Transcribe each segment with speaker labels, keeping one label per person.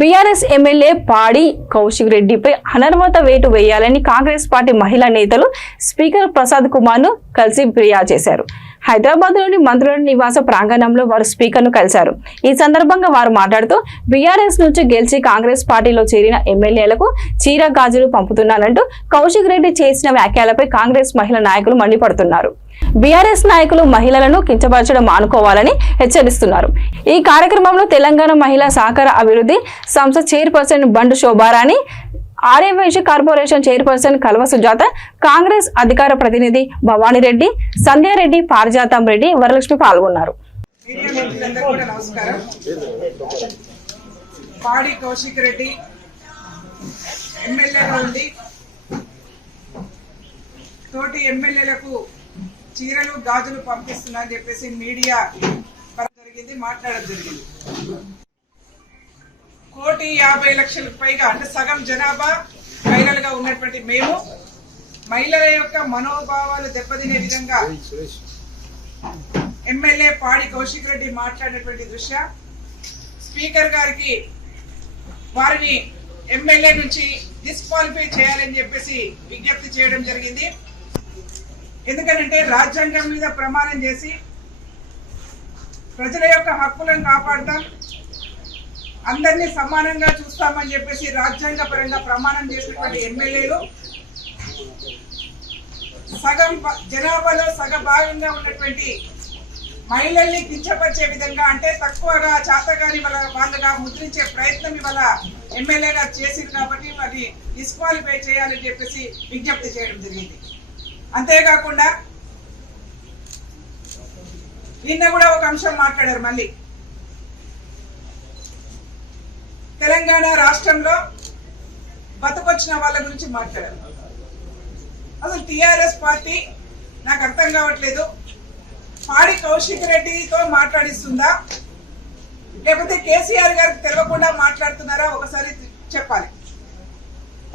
Speaker 1: BRS MLA పాడి కౌశిక్ రెడ్డిపై అనర్మత వేటు వేయాలని కాంగ్రెస్ పార్టీ మహిళా నేతలు స్పీకర్ ప్రసాద్ కుమార్ను కలిసి ఫిర్యాదు చేశారు. హైదరాబాద్లోని మంత్రుల నివాస ప్రాంగణంలో వారు స్పీకర్ను కలిశారు. ఈ సందర్భంగా వారు మాట్లాడుతూ బీఆర్ఎస్ నుంచి గెలిచి కాంగ్రెస్ పార్టీలో చేరిన ఎమ్మెల్యేలకు చీర గాజులు పంపుతున్నానంటూ కౌశిక్ రెడ్డి చేసిన వ్యాఖ్యలపై కాంగ్రెస్ మహిళా నాయకులు మండిపడుతున్నారు. బీఆర్ఎస్ నాయకులు మహిళలను కించపరచడం మానుకోవాలని హెచ్చరిస్తున్నారు. ఈ కార్యక్రమంలో తెలంగాణ మహిళా సహకార అభివృద్ధి సంస్థ chairperson Bandu Shobharani Aryavysya corporation chairperson Kalva Sujatha Congress అధికార ప్రతినిధి భవానీరెడ్డి సంధ్యారెడ్డి పారిజాతం రెడ్డి వరలక్ష్మి పాల్గొన్నారు.
Speaker 2: పాడి కౌశిక్ రెడ్డి ఎమ్మెల్యేగా ఉండి తోటి ఎమ్మెల్యేలకు చీరలు గాజులు పంపిస్తున్నా అని చెప్పేసి మీడియా జరిగింది మాట్లాడడం జరిగింది. కోటి యాభై లక్షలకు పైగా అంటే సగం జనాభా మహిళలుగా ఉన్నటువంటి మేము. మహిళల యొక్క మనోభావాలు దెబ్బతినే విధంగా ఎమ్మెల్యే పాడి కౌశిక్ రెడ్డి మాట్లాడినటువంటి దృశ్య. స్పీకర్ గారికి వారిని ఎమ్మెల్యే నుంచి డిస్క్వాలిఫై చేయాలని చెప్పేసి విజ్ఞప్తి చేయడం జరిగింది. ఎందుకనంటే రాజ్యాంగం మీద ప్రమాణం చేసి ప్రజల యొక్క హక్కులను కాపాడతాం అందరినీ సమానంగా చూస్తామని చెప్పేసి రాజ్యాంగ పరంగా ప్రమాణం చేసినటువంటి ఎమ్మెల్యేలు సగం జనాభాలో సగ భాగంగా ఉన్నటువంటి మహిళల్ని కించపరిచే విధంగా అంటే తక్కువగా చేతగాని వాళ్ళ వాళ్ళగా ముద్రించే ప్రయత్నం ఇవాళ ఎమ్మెల్యే గారు చేసింది కాబట్టి మరి డిస్క్వాలిఫై చేయాలని చెప్పేసి విజ్ఞప్తి చేయడం జరిగింది. అంతేకాకుండా నిన్న కూడా ఒక అంశం మాట్లాడారు మళ్ళీ. తెలంగాణ రాష్ట్రంలో బతకొచ్చిన వాళ్ళ గురించి మాట్లాడారు. అసలు టిఆర్ఎస్ పార్టీ నాకు అర్థం కావట్లేదు. పాడి కౌశిక్ రెడ్డితో మాట్లాడిస్తుందా? లేకపోతే కేసీఆర్ గారికి తెలియకుండా మాట్లాడుతున్నారా? ఒకసారి చెప్పాలి.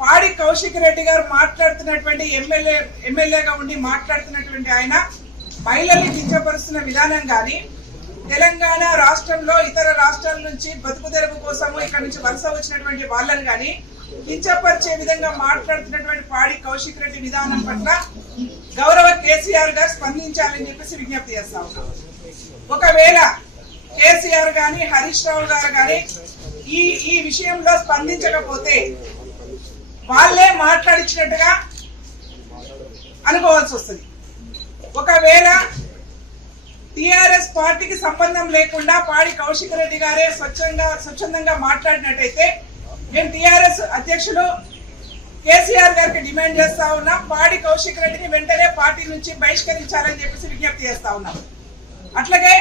Speaker 2: పాడి కౌశిక్ రెడ్డి గారు మాట్లాడుతున్నటువంటి ఎమ్మెల్యే ఎమ్మెల్యేగా ఉండి మాట్లాడుతున్నటువంటి ఆయన మహిళల్ని కించపరుస్తున్న విధానం కానీ తెలంగాణ రాష్ట్రంలో ఇతర రాష్ట్రాల నుంచి బతుకు తెరువు కోసము ఇక్కడ నుంచి వలస వచ్చినటువంటి వాళ్ళని కానీ కించపరిచే విధంగా మాట్లాడుతున్నటువంటి పాడి కౌశిక్ రెడ్డి విధానం పట్ల గౌరవ కేసీఆర్ గారు స్పందించాలని చెప్పేసి విజ్ఞప్తి చేస్తా ఉన్నాం. ఒకవేళ కేసీఆర్ గాని హరీష్ రావు గారు గాని ఈ ఈ విషయంలో స్పందించకపోతే వాళ్ళే మాట్లాడించినట్టుగా అనుకోవాల్సి వస్తుంది. ఒకవేళ టిఆర్ఎస్ పార్టీకి సంబంధం లేకుండా పాడి కౌశిక్ రెడ్డి గారే స్వచ్ఛంగా స్వచ్ఛందంగా మాట్లాడినట్టయితే నేను టిఆర్ఎస్ అధ్యక్షులు కేసీఆర్ గారికి డిమాండ్ చేస్తా ఉన్నాం. పాడి కౌశిక్ రెడ్డిని వెంటనే పార్టీ నుంచి బహిష్కరించాలని చెప్పేసి విజ్ఞప్తి చేస్తా ఉన్నాం. అట్లాగే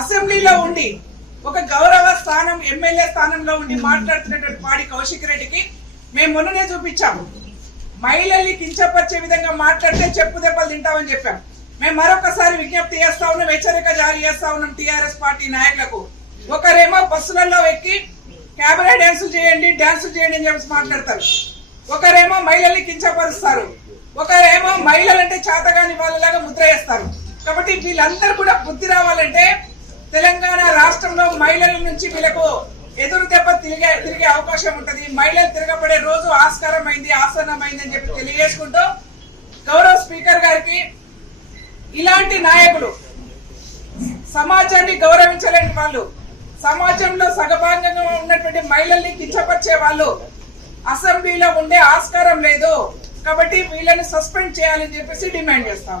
Speaker 2: అసెంబ్లీలో ఉండి ఒక గౌరవ స్థానం ఎమ్మెల్యే స్థానంలో ఉండి మాట్లాడుతున్నటువంటి పాడి కౌశిక్ రెడ్డికి మేము మొన్ననే చూపించాము. మహిళల్ని కించపరిచే విధంగా మాట్లాడితే చెప్పు దెబ్బలు తింటామని చెప్పాం. మేము మరొకసారి విజ్ఞప్తి చేస్తా ఉన్నాం హెచ్చరిక జారీ చేస్తా ఉన్నాం టిఆర్ఎస్ పార్టీ నాయకులకు. ఒకరేమో బస్సులలో ఎక్కి క్యాబరే డ్యాన్సులు చేయండి డ్యాన్సులు చేయండి అని చెప్పేసి మాట్లాడతారు. ఒకరేమో మహిళల్ని కించపరుస్తారు. ఒకరేమో మహిళలంటే చేతగాని వాళ్ళలాగా ముద్ర వేస్తారు. కాబట్టి వీళ్ళందరూ కూడా బుద్ధి రావాలంటే తెలంగాణ రాష్ట్రంలో మహిళల నుంచి వీళ్ళకు ఎదురు దెబ్బ తిరిగే తిరిగే అవకాశం ఉంటుంది. మహిళలు తిరగబడే రోజు ఆస్కారం అయింది అని చెప్పి తెలియజేసుకుంటూ గౌరవ స్పీకర్ గారికి ఇలాంటి నాయకులు సమాజాన్ని గౌరవించలేని వాళ్ళు సమాజంలో సగభాగంగా ఉన్నటువంటి మహిళల్ని కించపరిచే వాళ్ళు అసెంబ్లీలో ఉండే ఆస్కారం లేదు కాబట్టి వీళ్ళని సస్పెండ్ చేయాలని చెప్పేసి డిమాండ్ చేస్తా